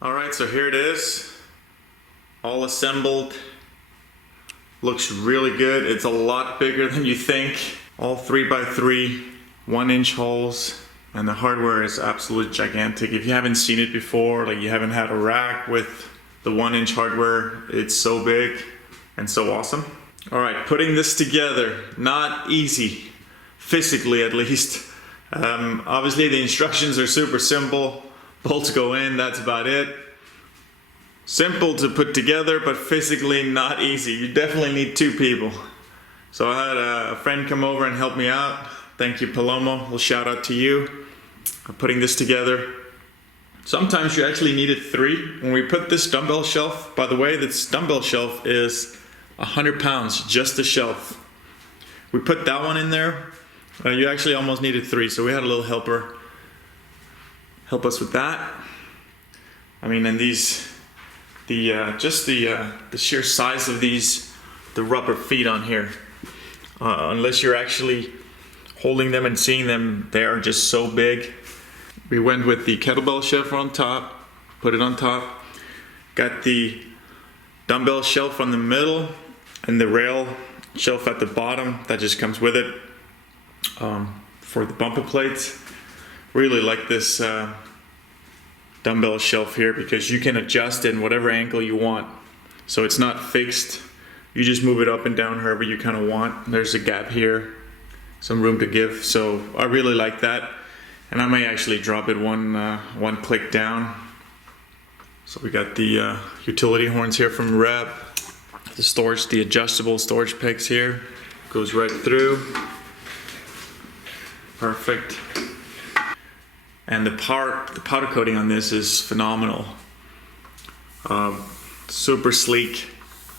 Alright, so here it is, all assembled. Looks really good. It's a lot bigger than you think. All 3x3, 1-inch holes, and the hardware is absolutely gigantic. If you haven't seen it before, like you haven't had a rack with the 1-inch hardware, it's so big and so awesome. Alright, putting this together, not easy, physically at least. Obviously the instructions are super simple. Bolts go in, that's about it. Simple to put together, but physically not easy. You definitely need two people. So I had a friend come over and help me out. Thank you, Palomo. A little shout out to you for putting this together. Sometimes you actually needed three. When we put this dumbbell shelf, by the way, this dumbbell shelf is 100 pounds, just the shelf. We put that one in there. You actually almost needed three, so we had a little helper help us with that. I mean, and these, just the sheer size of these, the rubber feet on here, unless you're actually holding them and seeing them, they are just so big. We went with the kettlebell shelf on top, put it on top, got the dumbbell shelf on the middle, and the rail shelf at the bottom that just comes with it for the bumper plates. Really like this dumbbell shelf here because you can adjust it in whatever angle you want. So it's not fixed. You just move it up and down however you kind of want. There's a gap here, some room to give. So I really like that. And I may actually drop it one click down. So we got the utility horns here from Rep. The storage, the adjustable storage pegs here. Goes right through. Perfect. And the powder coating on this is phenomenal. Super sleek.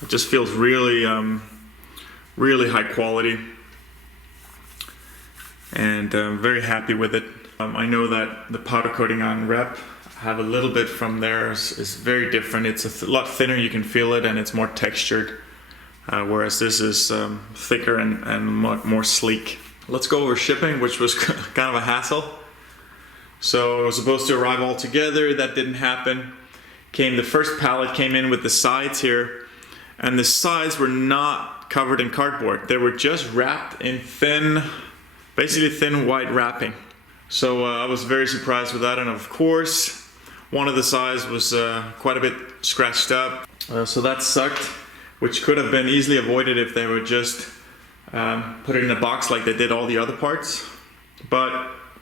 It just feels really, really high quality. And I'm very happy with it. I know that the powder coating on Rep, I have a little bit from theirs, is very different. It's a lot thinner, you can feel it, and it's more textured. Whereas this is thicker and more sleek. Let's go over shipping, which was kind of a hassle. So it was supposed to arrive all together, that didn't happen. The first pallet came in with the sides here, and the sides were not covered in cardboard. They were just wrapped in thin, basically thin white wrapping. So I was very surprised with that, and of course, one of the sides was quite a bit scratched up. So that sucked, which could have been easily avoided if they would just put it in a box like they did all the other parts. But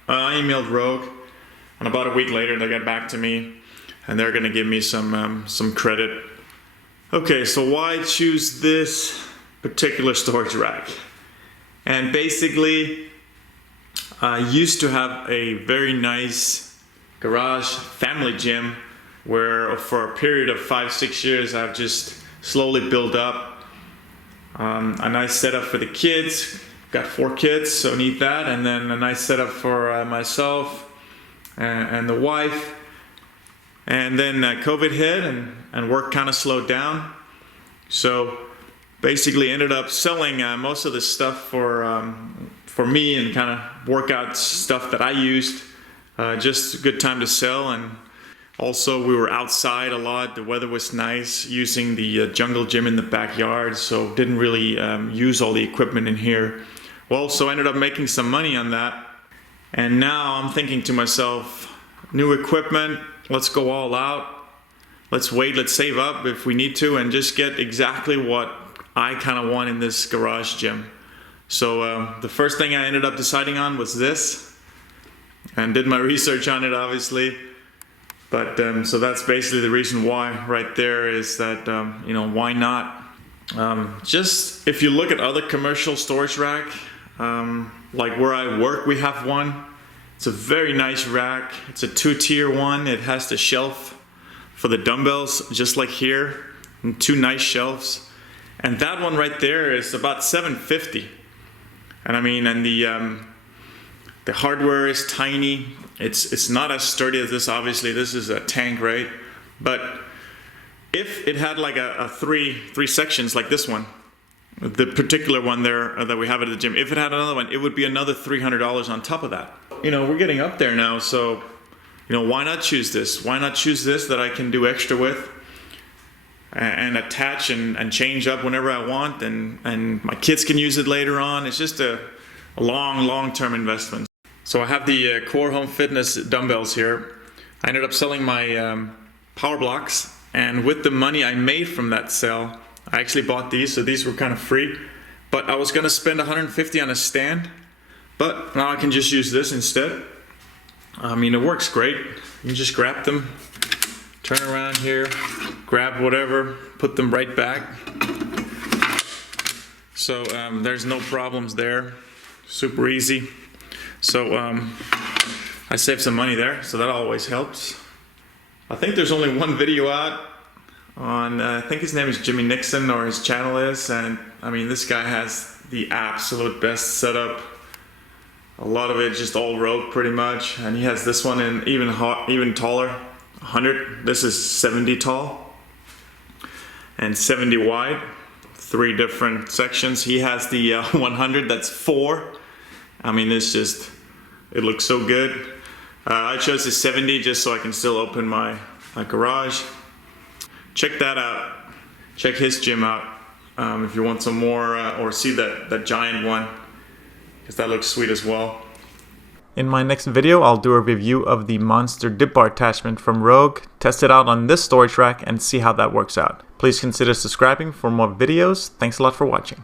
I emailed Rogue, and about a week later they got back to me, and they're gonna give me some credit. Okay, so why choose this particular storage rack? And basically, I used to have a very nice garage family gym where for a period of 5-6 years I've just slowly built up a nice setup for the kids. Got 4 kids, so need that, and then a nice setup for myself and the wife. And then COVID hit and work kind of slowed down. So basically ended up selling most of the stuff for me and kind of workout stuff that I used. Just a good time to sell, and also we were outside a lot. The weather was nice, using the jungle gym in the backyard, so didn't really use all the equipment in here. Well, so I ended up making some money on that. And now I'm thinking to myself, new equipment, let's go all out. Let's wait, let's save up if we need to, and just get exactly what I kind of want in this garage gym. So the first thing I ended up deciding on was this, and did my research on it obviously. But so that's basically the reason why right there, is that, you know, why not? Just if you look at other commercial storage rack, like where I work, we have one. It's a very nice rack. It's a 2-tier one. It has the shelf for the dumbbells, just like here, and 2 nice shelves. And that one right there is about $750. And I mean, and the hardware is tiny. It's not as sturdy as this, obviously. This is a tank, right? But if it had like a three sections like this one, the particular one there that we have at the gym, if it had another one, it would be another $300 on top of that. You know, we're getting up there now, so why not choose this? Why not choose this that I can do extra with and attach and change up whenever I want, and my kids can use it later on. It's just a long-term investment. So I have the Core Home Fitness dumbbells here. I ended up selling my power blocks, and with the money I made from that sale, I actually bought these, so these were kind of free. But I was gonna spend $150 on a stand, but now I can just use this instead. I mean, it works great. You just grab them, turn around here, grab whatever, put them right back. So there's no problems there, super easy. So I saved some money there, so that always helps. I think there's only one video out on, I think his name is Jimmy Nixon, or his channel is, and I mean, this guy has the absolute best setup. A lot of it just all rope pretty much, and he has this one in even taller, 100. This is 70 tall and 70 wide, 3 different sections. He has the 100 that's 4. I mean, it looks so good. I chose the 70 just so I can still open my garage. Check that out. Check his gym out if you want some more, or see that giant one, because that looks sweet as well. In my next video, I'll do a review of the Monster dip bar attachment from Rogue, test it out on this storage rack, and see how that works out. Please consider subscribing for more videos. Thanks a lot for watching.